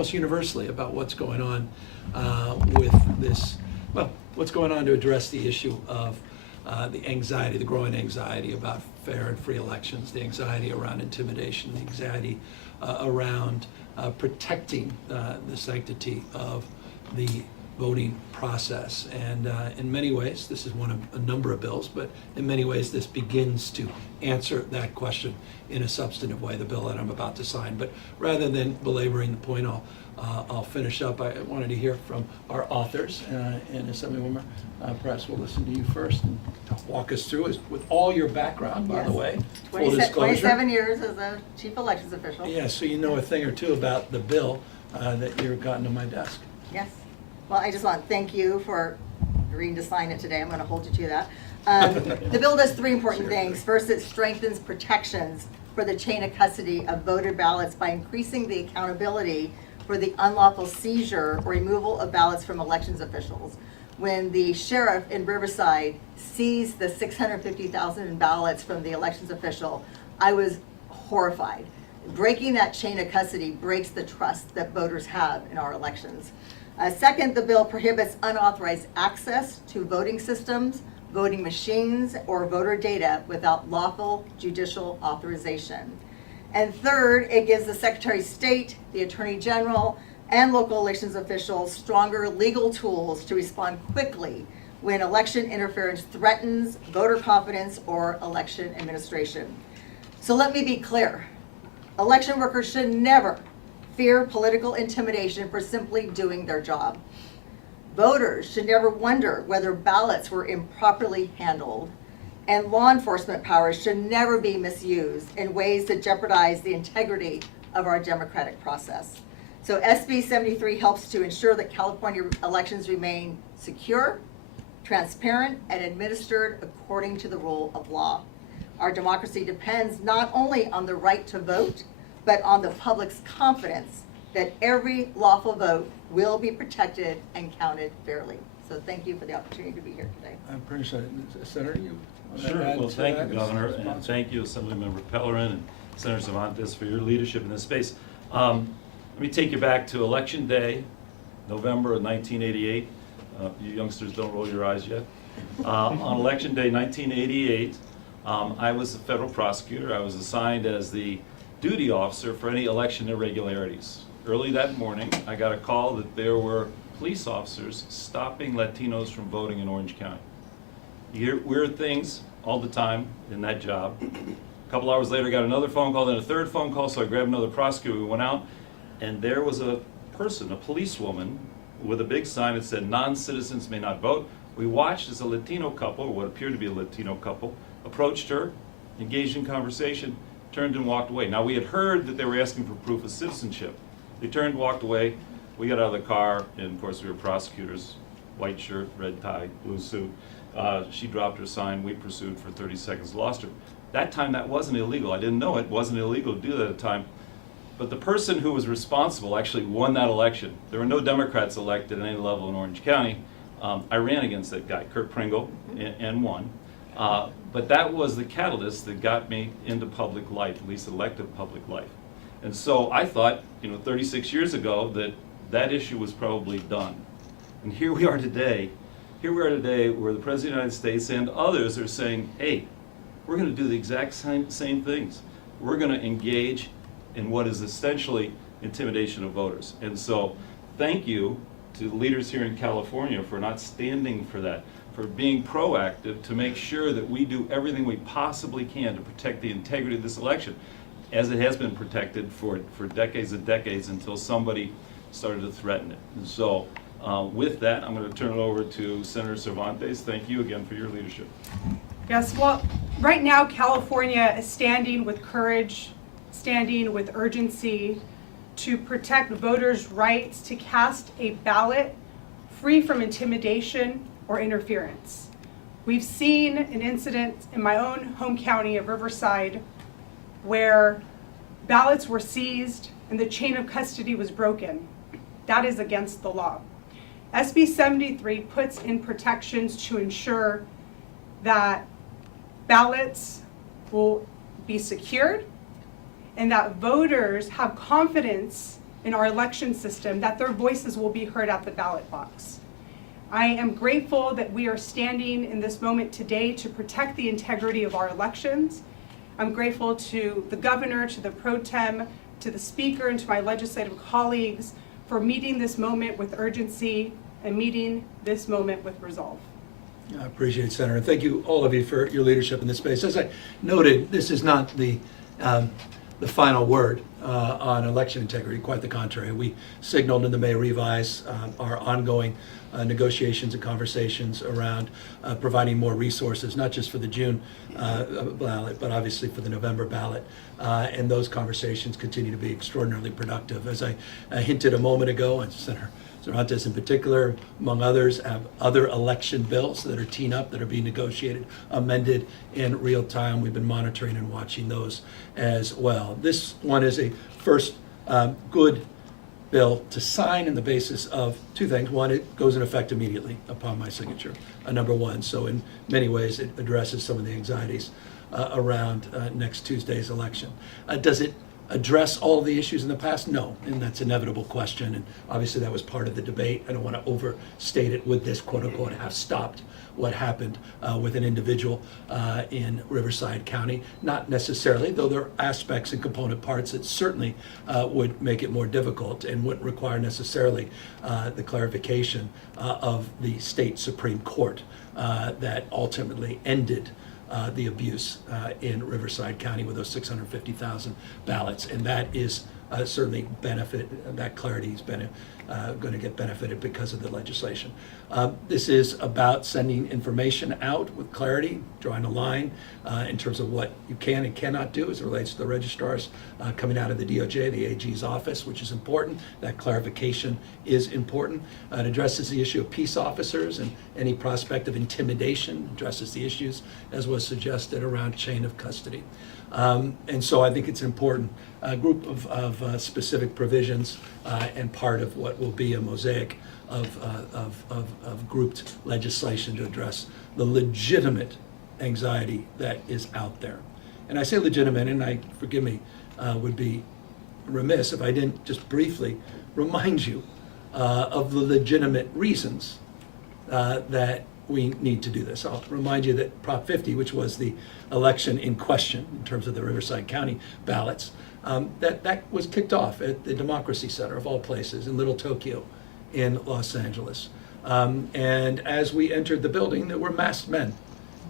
almost universally about what's going on with this, well, what's going on to address the issue of the anxiety, the growing anxiety about fair and free elections, the anxiety around intimidation, the anxiety around protecting the sanctity of the voting process. And in many ways, this is one of a number of bills, but in many ways this begins to answer that question in a substantive way, the bill that I'm about to sign. But rather than belaboring the point, I'll finish up. I wanted to hear from our authors, and Assemblywoman, perhaps we'll listen to you first and walk us through it with all your background, by the way. Full disclosure. 27 years as a chief elections official. Yeah, so you know a thing or two about the bill that you've gotten to my desk. Yes. Well, I just want to thank you for agreeing to sign it today. I'm going to hold you to that. The bill does three important things. First, it strengthens protections for the chain of custody of voter ballots by increasing the accountability for the unlawful seizure or removal of ballots from elections officials. When the sheriff in Riverside seized the 650,000 ballots from the elections official, I was horrified. Breaking that chain of custody breaks the trust that voters have in our elections. Second, the bill prohibits unauthorized access to voting systems, voting machines, or voter data without lawful judicial authorization. And third, it gives the Secretary of State, the Attorney General, and local elections officials stronger legal tools to respond quickly when election interference threatens voter confidence or election administration. So let me be clear. Election workers should never fear political intimidation for simply doing their job. Voters should never wonder whether ballots were improperly handled, and law enforcement powers should never be misused in ways that jeopardize the integrity of our democratic process. So SB 73 helps to ensure that California elections remain secure, transparent, and administered according to the rule of law. Our democracy depends not only on the right to vote, but on the public's confidence that every lawful vote will be protected and counted fairly. So thank you for the opportunity to be here today. I appreciate it. Senator, you want to Sure. add Well, to thank that you, as Governor, a and sponsor? thank you, Assemblymember Pellerin and Senator Cervantes, for your leadership in this space. Let me take you back to Election Day, November of 1988. You youngsters don't roll your eyes yet. On Election Day 1988, I was a federal prosecutor. I was assigned as the duty officer for any election irregularities. Early that morning, I got a call that there were police officers stopping Latinos from voting in Orange County. You hear weird things all the time in that job. A couple hours later, I got another phone call, then a third phone call, so I grabbed another prosecutor. We went out, and there was a person, a policewoman, with a big sign that said, "Non-citizens may not vote." We watched as a Latino couple, or what appeared to be a Latino couple, approached her, engaged in conversation, turned and walked away. Now, we had heard that they were asking for proof of citizenship. They turned, walked away. We got out of the car, and of course we were prosecutors, white shirt, red tie, blue suit. She dropped her sign. We pursued for 30 seconds, lost her. That time, that wasn't illegal. I didn't know it wasn't illegal to do that at the time. But the person who was responsible actually won that election. There were no Democrats elected at any level in Orange County. I ran against that guy, Kurt Pringle, and won. But that was the catalyst that got me into public life, at least elective public life. And so I thought, 36 years ago, that that issue was probably done. And here we are today. Here we are today where the President of the United States and others are saying, hey, we're going to do the exact same things. We're going to engage in what is essentially intimidation of voters. And so thank you to the leaders here in California for not standing for that, for being proactive to make sure that we do everything we possibly can to protect the integrity of this election, as it has been protected for decades and decades until somebody started to threaten it. And so with that, I'm going to turn it over to Senator Cervantes. Thank you again for your leadership. Yes, well, right now California is standing with courage, standing with urgency to protect voters' rights to cast a ballot free from intimidation or interference. We've seen an incident in my own home county of Riverside where ballots were seized and the chain of custody was broken. That is against the law. SB 73 puts in protections to ensure that ballots will be secured and that voters have confidence in our election system, that their voices will be heard at the ballot box. I am grateful that we are standing in this moment today to protect the integrity of our elections. I'm grateful to the governor, to the pro tem, to the speaker, and to my legislative colleagues for meeting this moment with urgency and meeting this moment with resolve. I appreciate it, Senator. And thank you, all of you, for your leadership in this space. As I noted, this is not the final word on election integrity. Quite the contrary. We signaled in the May revise our ongoing negotiations and conversations around providing more resources, not just for the June ballot, but obviously for the November ballot. And those conversations continue to be extraordinarily productive. As I hinted a moment ago, and Senator Cervantes in particular, among others, have other election bills that are teed up, that are being negotiated, amended in real time. We've been monitoring and watching those as well. This one is a first good bill to sign on the basis of two things. One, it goes in effect immediately upon my signature, number one. So in many ways, it addresses some of the anxieties around next Tuesday's election. Does it address all of the issues in the past? No, and that's an inevitable question, and obviously that was part of the debate. I don't want to overstate it. Would this, quote unquote, have stopped what happened with an individual in Riverside County? Not necessarily, though there are aspects and component parts that certainly would make it more difficult and wouldn't require necessarily the clarification of the state Supreme Court that ultimately ended the abuse in Riverside County with those 650,000 ballots. And that is certainly that clarity is going to get benefited because of the legislation. This is about sending information out with clarity, drawing a line in terms of what you can and cannot do as it relates to the registrars coming out of the DOJ, the AG's office, which is important. That clarification is important. It addresses the issue of peace officers and any prospect of intimidation, addresses the issues, as was suggested, around chain of custody. And so I think it's an important group of specific provisions and part of what will be a mosaic of grouped legislation to address the legitimate anxiety that is out there. And I say legitimate, and forgive me, would be remiss if I didn't just briefly remind you of the legitimate reasons that we need to do this. I'll remind you that Prop 50, which was the election in question in terms of the Riverside County ballots, that was kicked off at the Democracy Center, of all places, in Little Tokyo in Los Angeles. And as we entered the building, there were masked men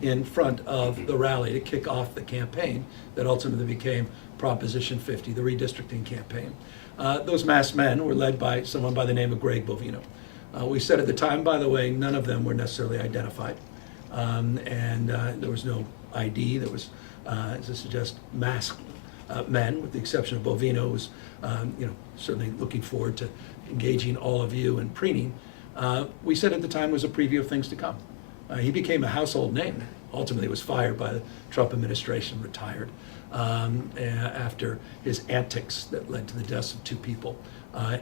in front of the rally to kick off the campaign that ultimately became Proposition 50, the redistricting campaign. Those masked men were led by someone by the name of Greg Bovino. We said at the time, by the way, none of them were necessarily identified. And there was no ID. There was, as I suggest, masked men, with the exception of Bovino, who was certainly looking forward to engaging all of you and preening. We said at the time was a preview of things to come. He became a household name. Ultimately was fired by the Trump administration, retired after his antics that led to the deaths of two people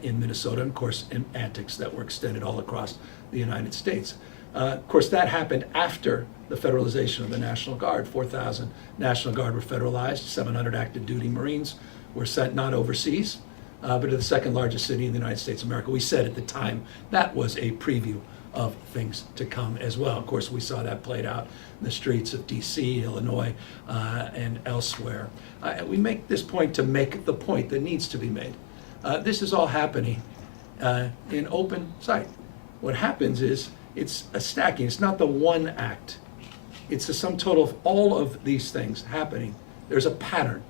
in Minnesota, and of course, antics that were extended all across the United States. Of course, that happened after the federalization of the National Guard. 4,000 National Guard were federalized, 700 active duty Marines were sent not overseas, but to the second largest city in the United States of America. We said at the time that was a preview of things to come as well. Of course, we saw that played out in the streets of DC, Illinois, and elsewhere. We make this point to make the point that needs to be made. This is all happening in open sight. What happens is it's a stacking. It's not the one act. It's the sum total of all of these things happening. There's a pattern.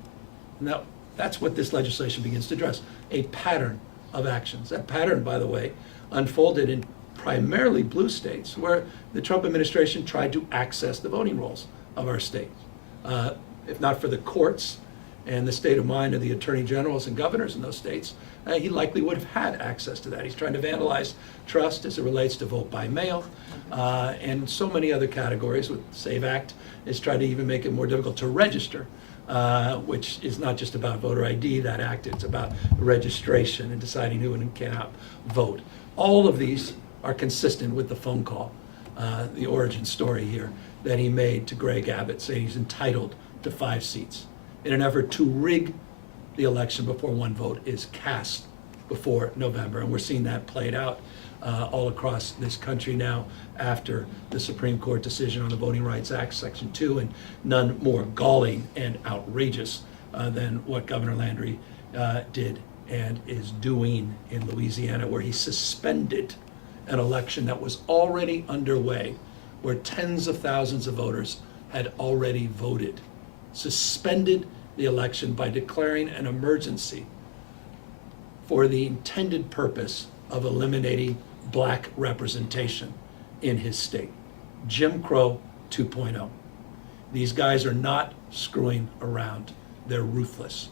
Now, that's what this legislation begins to address, a pattern of actions. That pattern, by the way, unfolded in primarily blue states where the Trump administration tried to access the voting rolls of our state. If not for the courts and the state of mind of the attorney generals and governors in those states, he likely would have had access to that. He's trying to vandalize trust as it relates to vote by mail and so many other categories. With the SAVE Act is trying to even make it more difficult to register, which is not just about voter ID, that act, it's about registration and deciding who and cannot vote. All of these are consistent with the phone call, the origin story here, that he made to Greg Abbott, saying he's entitled to 5 seats in an effort to rig the election before one vote is cast before November. And we're seeing that played out all across this country now after the Supreme Court decision on the Voting Rights Act, Section 2, and none more galling and outrageous than what Governor Landry did and is doing in Louisiana, where he suspended an election that was already underway, where tens of thousands of voters had already voted, suspended the election by declaring an emergency for the intended purpose of eliminating black representation in his state. Jim Crow 2.0. These guys are not screwing around. They're ruthless.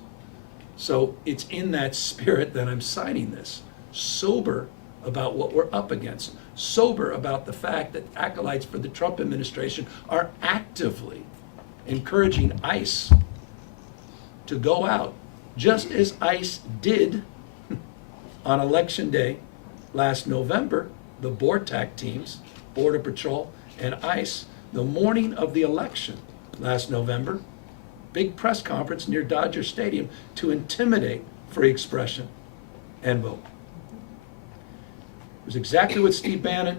So it's in that spirit that I'm signing this, sober about what we're up against, sober about the fact that acolytes for the Trump administration are actively encouraging ICE to go out, just as ICE did on Election Day last November. The BORTAC teams, Border Patrol and ICE, the morning of the election last November, big press conference near Dodger Stadium to intimidate free expression and vote. It was exactly what Steve Bannon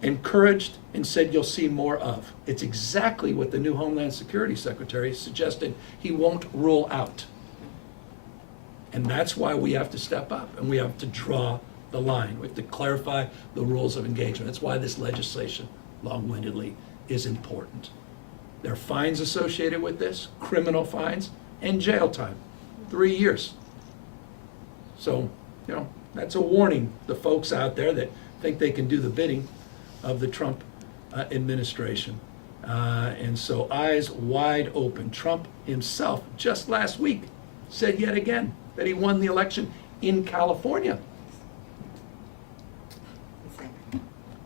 encouraged and said you'll see more of. It's exactly what the new Homeland Security Secretary suggested he won't rule out. And that's why we have to step up and we have to draw the line. We have to clarify the rules of engagement. That's why this legislation, long-windedly, is important. There are fines associated with this, criminal fines, and jail time, 3 years. So, that's a warning to folks out there that think they can do the bidding of the Trump administration. And so eyes wide open. Trump himself, just last week, said yet again that he won the election in California.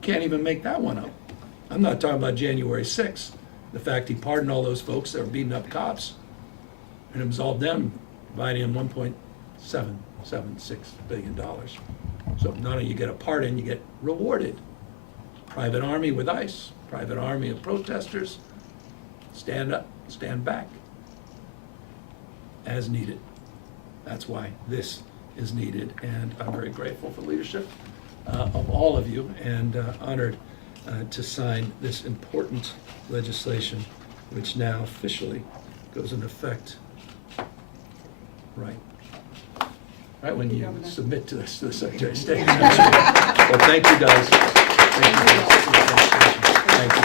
Can't even make that one up. I'm not talking about January 6th. The fact he pardoned all those folks that were beating up cops and absolved them, providing him $1.776 billion. So not only you get a pardon, you get rewarded. Private army with ICE, private army of protesters, stand up, stand back, as needed. That's why this is needed, and I'm very grateful for the leadership of all of you, and honored to sign this important legislation, which now officially goes into effect right when you submit to this to the Secretary of State. Well, thank you guys. Thank you.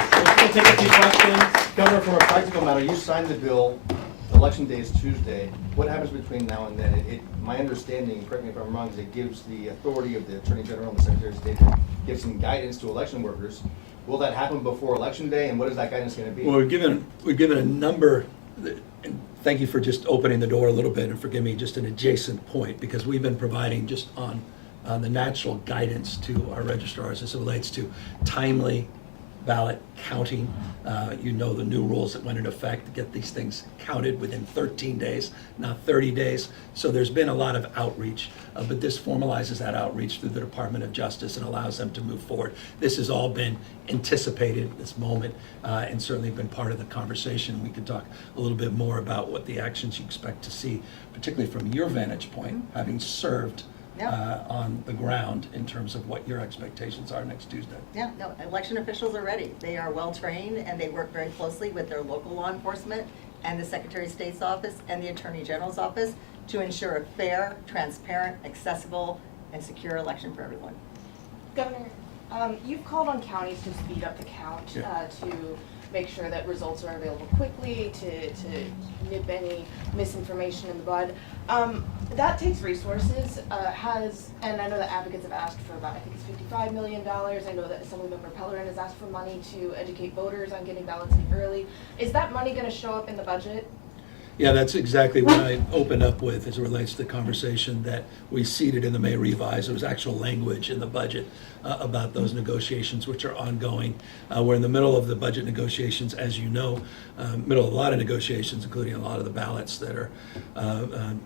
We'll take a few questions. Governor, from a practical matter, you signed the bill, Election Day is Tuesday. What happens between now and then? My understanding, correct me if I'm wrong, is it gives the authority of the Attorney General and the Secretary of State to give some guidance to election workers. Will that happen before Election Day, and what is that guidance going to be? Well, we've given a number, and thank you for just opening the door a little bit, and forgive me, just an adjacent point, because we've been providing just on the natural guidance to our registrars as it relates to timely ballot counting. The new rules that went into effect to get these things counted within 13 days, not 30 days. So there's been a lot of outreach, but this formalizes that outreach through the Department of Justice and allows them to move forward. This has all been anticipated, this moment, and certainly been part of the conversation. We could talk a little bit more about what the actions you expect to see, particularly from your vantage point, having served on the ground, in terms of what your expectations are next Tuesday. Yeah, no, election officials are ready. They are well-trained, and they work very closely with their local law enforcement and the Secretary of State's office and the Attorney General's office to ensure a fair, transparent, accessible, and secure election for everyone. Governor, you've called on counties to speed up the count, to make sure that results are available quickly, to nip any misinformation in the bud. That takes resources, and I know that advocates have asked for about, I think it's $55 million. I know that Assemblymember Pellerin has asked for money to educate voters on getting ballots in early. Is that money going to show up in the budget? Yeah, that's exactly what I opened up with as it relates to the conversation that we seeded in the May revise. There was actual language in the budget about those negotiations, which are ongoing. We're in the middle of the budget negotiations, as you know, middle of a lot of negotiations, including a lot of the ballots that are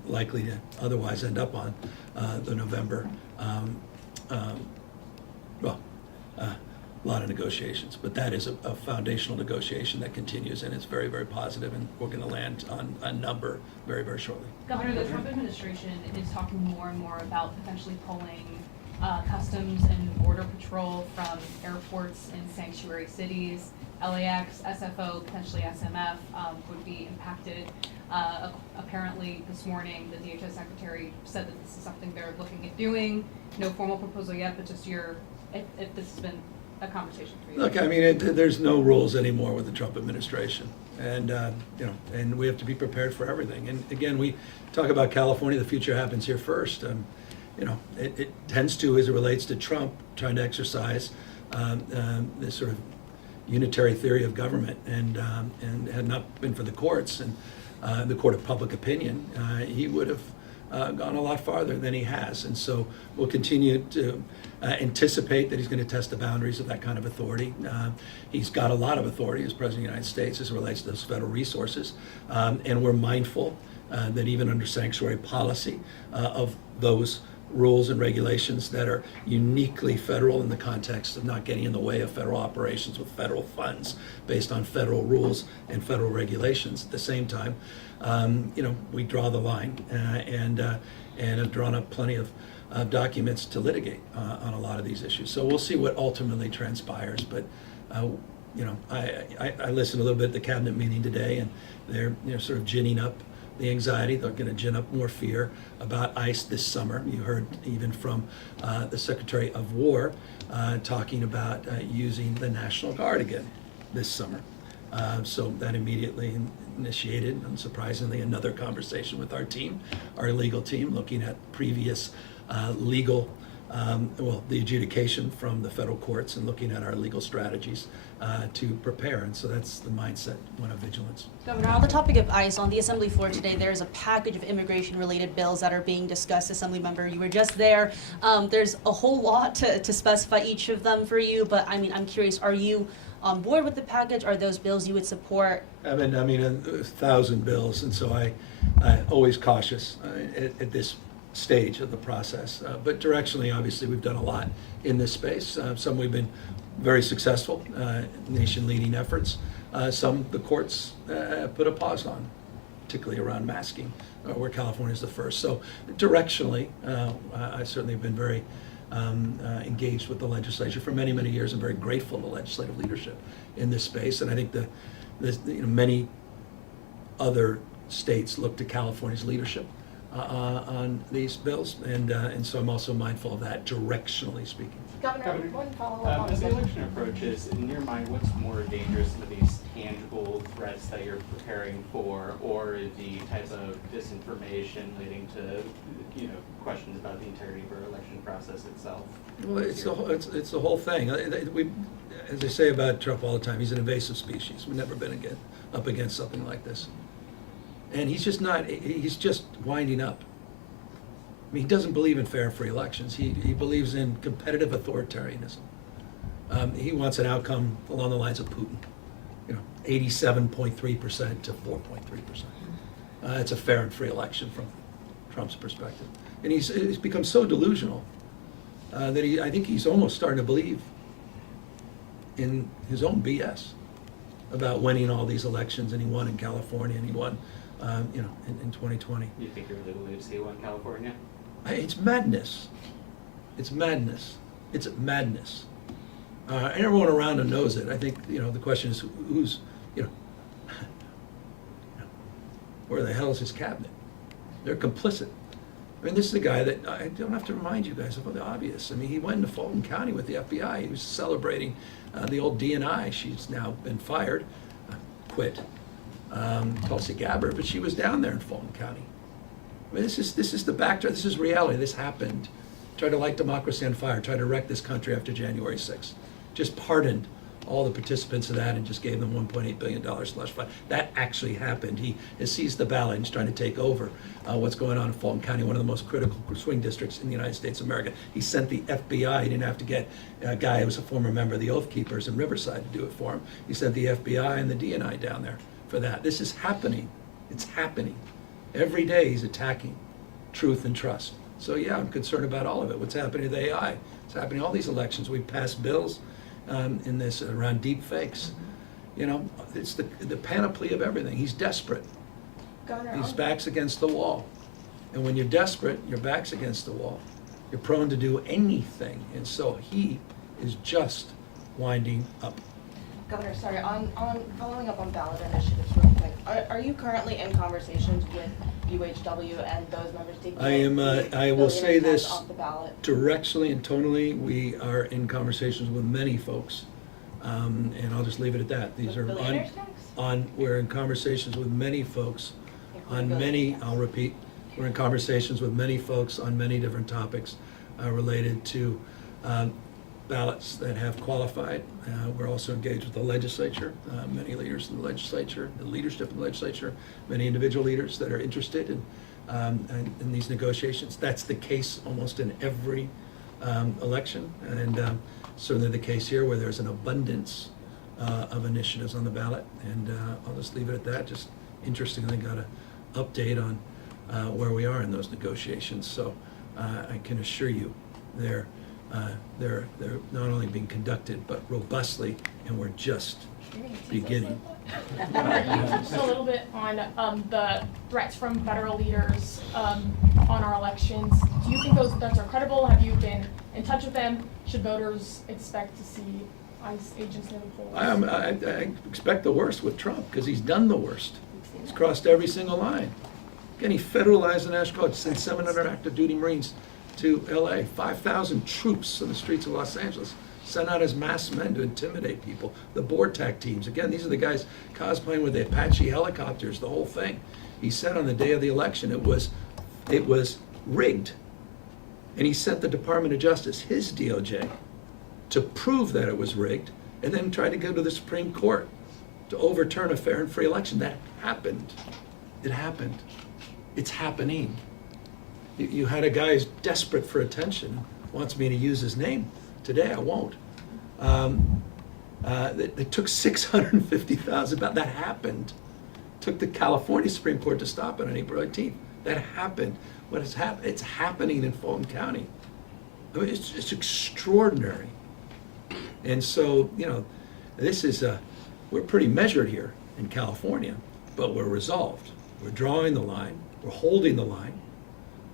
likely to otherwise end up on the November lot of negotiations. But that is a foundational negotiation that continues, and it's very, very positive, and we're going to land on a number very, very shortly. Governor, the Trump administration is talking more and more about potentially pulling Customs and Border Patrol from airports in sanctuary cities. LAX, SFO, potentially SMF would be impacted. Apparently this morning, the DHS secretary said that this is something they're looking at doing. No formal proposal yet, but just if this has been a conversation for you. Look, I mean, there's no rules anymore with the Trump administration, and and we have to be prepared for everything. And again, we talk about California. The future happens here first. It tends to, as it relates to Trump, trying to exercise this sort of unitary theory of government, and had not been for the courts and the court of public opinion, he would have gone a lot farther than he has. And so we'll continue to anticipate that he's going to test the boundaries of that kind of authority. He's got a lot of authority as President of the United States as it relates to those federal resources, and we're mindful that even under sanctuary policy of those rules and regulations that are uniquely federal in the context of not getting in the way of federal operations with federal funds based on federal rules and federal regulations. At the same time, we draw the line and have drawn up plenty of documents to litigate on a lot of these issues. So we'll see what ultimately transpires. But I listened a little bit at the cabinet meeting today, and they're sort of ginning up the anxiety. They're going to gin up more fear about ICE this summer. You heard even from the Secretary of War talking about using the National Guard again this summer. So that immediately initiated, unsurprisingly, another conversation with our team, our legal team, looking at previous legal, the adjudication from the federal courts and looking at our legal strategies to prepare. And so that's the mindset, one of vigilance. Governor, on the topic of ICE, on the Assembly floor today, there's a package of immigration-related bills that are being discussed. Assemblymember, you were just there. There's a whole lot to specify each of them for you, but I mean, I'm curious, are you on board with the package? Are those bills you would support? I mean, 1,000 bills, and so I always cautious at this stage of the process. But directionally, obviously, we've done a lot in this space. Some we've been very successful, nation-leading efforts. Some the courts put a pause on, particularly around masking, where California is the first. So directionally, I certainly have been very engaged with the legislature for many, many years, and very grateful to legislative leadership in this space. And I think many other states look to California's leadership on these bills, and so I'm also mindful of that, directionally speaking. Governor, one follow-up on As the this. election approaches, in your mind, what's more dangerous, some of these tangible threats that you're preparing for, or the types of disinformation leading to, questions about the integrity of our election process itself? Well, it's the whole thing. As I say about Trump all the time, he's an invasive species. We've never been up against something like this. And he's just winding up. I mean, he doesn't believe in fair and free elections. He believes in competitive authoritarianism. He wants an outcome along the lines of Putin, 87.3% to 4.3%. It's a fair and free election from Trump's perspective. And he's become so delusional that I think he's almost starting to believe in his own BS about winning all these elections, and he won in California, and he won in 2020. You think you're legally to see one in California? It's madness. It's madness. It's madness. And everyone around him knows it. I think, the question is who's, where the hell is his cabinet? They're complicit. I mean, this is a guy that, I don't have to remind you guys of the obvious. I mean, he went into Fulton County with the FBI. He was celebrating the old DNI. She's now been fired, quit. Tulsi Gabbard, but she was down there in Fulton County. I mean, this is the backdrop. This is reality. This happened. Tried to light democracy on fire. Tried to wreck this country after January 6th. Just pardoned all the participants of that and just gave them $1.8 billion slush fund. That actually happened. He has seized the ballot and is trying to take over what's going on in Fulton County, one of the most critical swing districts in the United States of America. He sent the FBI. He didn't have to get a guy who was a former member of the Oath Keepers in Riverside to do it for him. He sent the FBI and the DNI down there for that. This is happening. It's happening. Every day he's attacking truth and trust. So yeah, I'm concerned about all of it. What's happening to the AI? It's happening in all these elections. We've passed bills in this around deep fakes. You know, it's the panoply of everything. He's desperate. Governor, His on- back's against the wall. And when you're desperate, your back's against the wall. You're prone to do anything. And so he is just winding up. Governor, sorry, on following up on ballot initiatives real quick, are you currently in conversations with UHW and those members to get I am, the I will say billionaire tax this off the ballot? directionally and tonally, we are in conversations with many folks. And I'll just leave it at that. These With are billionaire's tax? we're in conversations with many folks on Including many, billionaire's tax. I'll repeat, we're in conversations with many folks on many different topics related to ballots that have qualified. We're also engaged with the legislature, many leaders in the legislature, the leadership in the legislature, many individual leaders that are interested in these negotiations. That's the case almost in every election, and certainly the case here where there's an abundance of initiatives on the ballot. And I'll just leave it at that. Just interestingly got an update on where we are in those negotiations. So I can assure you they're not only being conducted, but robustly, and we're just beginning. Governor, you touched a little bit on the threats from federal leaders on our elections. Do you think those threats are credible? Have you been in touch with them? Should voters expect to see ICE agents near the polls? I expect the worst with Trump, because he's done the worst. He's crossed every single line. Again, he federalized the National Guard, sent 700 active duty Marines to LA, 5,000 troops in the streets of Los Angeles, sent out as masked men to intimidate people. The BORTAC teams, again, these are the guys cosplaying with the Apache helicopters, the whole thing. He said on the day of the election it was rigged. And he sent the Department of Justice, his DOJ, to prove that it was rigged, and then tried to go to the Supreme Court to overturn a fair and free election. That happened. It happened. It's happening. You had a guy who's desperate for attention, wants me to use his name. Today I won't. It took 650,000, that happened. Took the California Supreme Court to stop it on April 18th. That happened. What has happened? It's happening in Fulton County. I mean, it's extraordinary. And so, you know, this is, we're pretty measured here in California, but we're resolved. We're drawing the line, we're holding the line,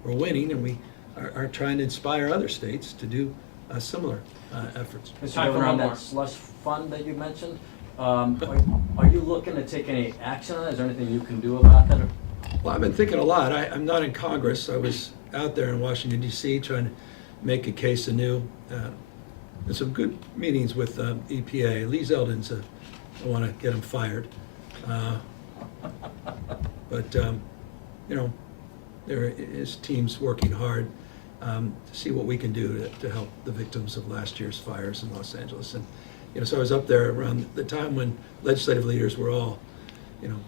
we're winning, and we are trying to inspire other states to do similar efforts. Mr. Time for Governor, on one more. that slush fund that you mentioned, are you looking to take any action on it? Is there anything you can do about that? Well, I've been thinking a lot. I'm not in Congress. I was out there in Washington, D.C. trying to make a case anew. There's some good meetings with EPA. Lee Zeldin's I want to get him fired. But you know, his team's working hard to see what we can do to help the victims of last year's fires in Los Angeles. And you know, so I was up there around the time when legislative leaders were all, you know,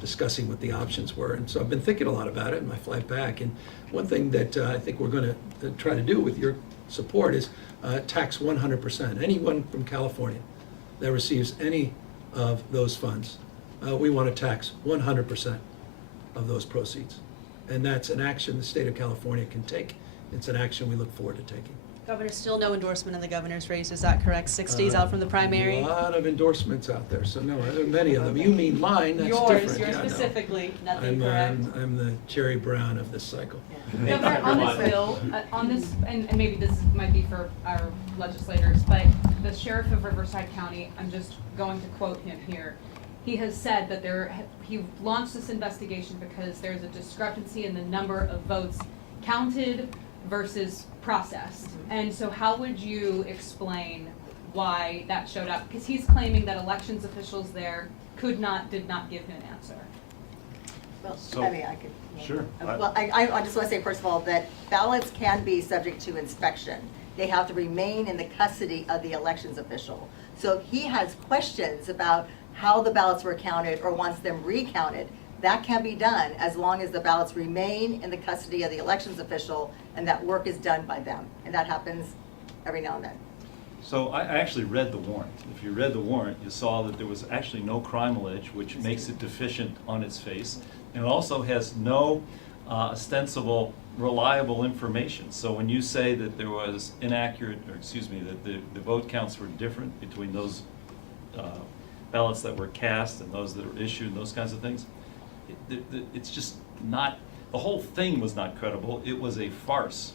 discussing what the options were. And so I've been thinking a lot about it in my flight back. And one thing that I think we're going to try to do with your support is tax 100%. Anyone from California that receives any of those funds, we want to tax 100% of those proceeds. And that's an action the state of California can take. It's an action we look forward to taking. Governor, still no endorsement in the governor's race, is that correct? 6 days out from the primary? A lot of endorsements out there, so no, there are many of them. You mean mine, that's Yours, different. yours Yeah, no. specifically, nothing correct. I'm the Jerry Brown of this cycle. Governor, on this bill, and maybe this might be for our legislators, but the sheriff of Riverside County, I'm just going to quote him here. He has said that he launched this investigation because there's a discrepancy in the number of votes counted versus processed. And so how would you explain why that showed up? Because he's claiming that elections officials there did not give him an answer. Well, So- I mean, I could. Sure. Well, I just want to say, first of all, that ballots can be subject to inspection. They have to remain in the custody of the elections official. So if he has questions about how the ballots were counted or wants them recounted, that can be done as long as the ballots remain in the custody of the elections official and that work is done by them. And that happens every now and then. So I actually read the warrant. If you read the warrant, you saw that there was actually no crime alleged, which makes it deficient on its face. And it also has no ostensible reliable information. So when you say that there was inaccurate, or excuse me, that the vote counts were different between those ballots that were cast and those that were issued and those kinds of things, it's just not, the whole thing was not credible. It was a farce.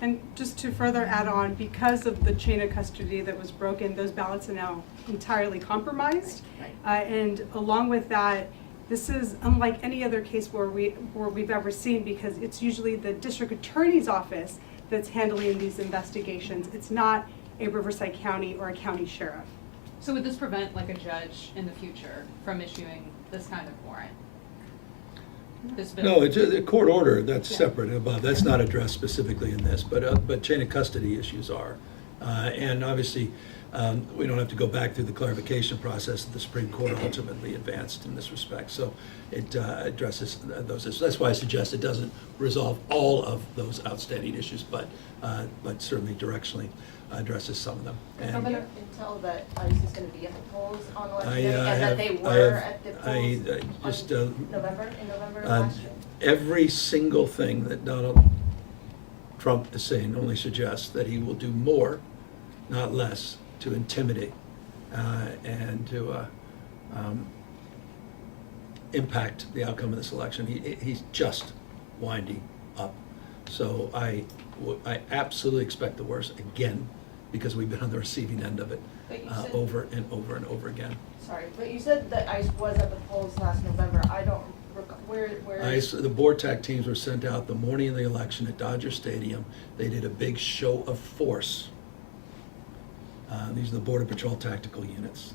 And just to further add on, because of the chain of custody that was broken, those ballots are now entirely compromised. And along with that, this is unlike any other case where we've ever seen, because it's usually the district attorney's office that's handling these investigations. It's not a Riverside County or a county sheriff. So would this prevent like a judge in the future from issuing this kind of warrant? This bill? No, it's a court order, that's Yeah. separate and above, that's not addressed specifically in this, but chain of custody issues are. And obviously, we don't have to go back through the clarification process that the Supreme Court ultimately advanced in this respect. So it addresses those issues. That's why I suggest it doesn't resolve all of those outstanding issues, but certainly directionally addresses some of them. Is And there intel that ICE is gonna be at the polls on election I day, and that they were at the polls just, in November of last year? every single thing that Donald Trump is saying only suggests that he will do more, not less, to intimidate and to impact the outcome of this election. He's just winding up. So I absolutely expect the worst again, because we've been on the receiving end of it But you said- over and over and over again. Sorry, but you said that ICE was at the polls last November. I don't where The BORTAC teams were sent out the morning of the election at Dodger Stadium. They did a big show of force. These are the Border Patrol tactical units.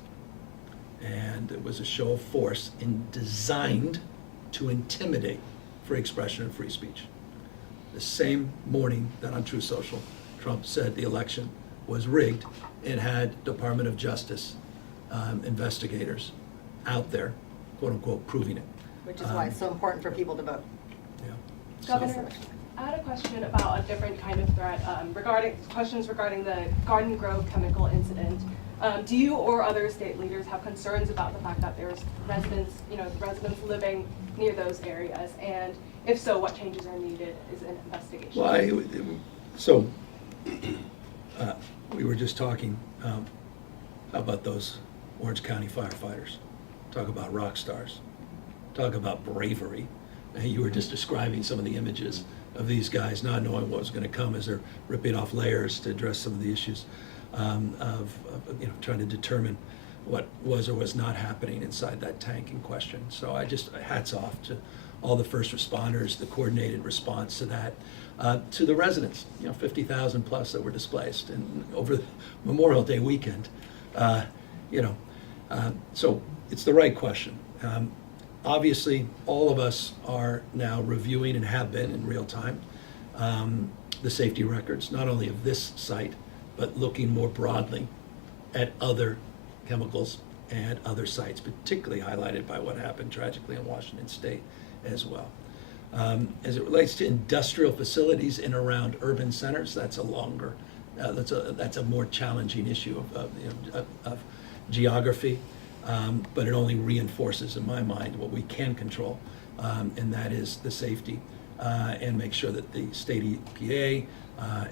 And it was a show of force designed to intimidate free expression and free speech. The same morning that on Truth Social, Trump said the election was rigged, it had Department of Justice investigators out there, quote unquote, proving it. Which is why it's so important for people to vote. Yeah. So- Governor, I had a question about a different kind of threat, questions regarding the Garden Grove chemical incident. Do you or other state leaders have concerns about the fact that there's residents living near those areas? And if so, what changes are needed is an investigation? Well, we were just talking, how about those Orange County firefighters? Talk about rock stars. Talk about bravery. And you were just describing some of the images of these guys not knowing what was going to come as they're ripping off layers to address some of the issues of trying to determine what was or was not happening inside that tank in question. So I just, hats off to all the first responders, the coordinated response to that, to the residents, 50,000 plus that were displaced and over Memorial Day weekend, so it's the right question. Obviously, all of us are now reviewing and have been in real time the safety records, not only of this site, but looking more broadly at other chemicals and other sites, particularly highlighted by what happened tragically in Washington State as well. As it relates to industrial facilities in around urban centers, that's a longer, that's a more challenging issue of geography. But it only reinforces, in my mind, what we can control, and that is the safety, and make sure that the state EPA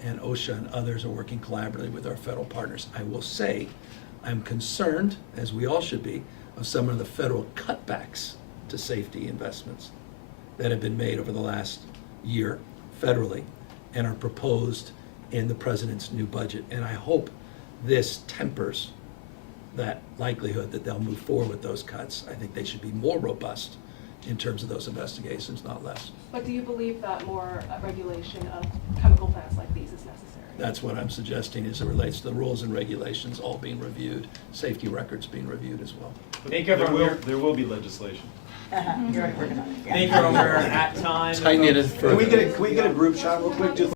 and OSHA and others are working collaboratively with our federal partners. I will say, I'm concerned, as we all should be, of some of the federal cutbacks to safety investments that have been made over the last year federally and are proposed in the president's new budget. And I hope this tempers that likelihood that they'll move forward with those cuts. I think they should be more robust in terms of those investigations, not less. But do you believe that more regulation of chemical plants like these is necessary? That's what I'm suggesting as it relates to the rules and regulations all being reviewed, safety records being reviewed as well. Thank you, everyone. There will be legislation. You're already working on it. Yeah. Thank you, everyone. We're at time. Tighten it in Can we get a group shot real quick, just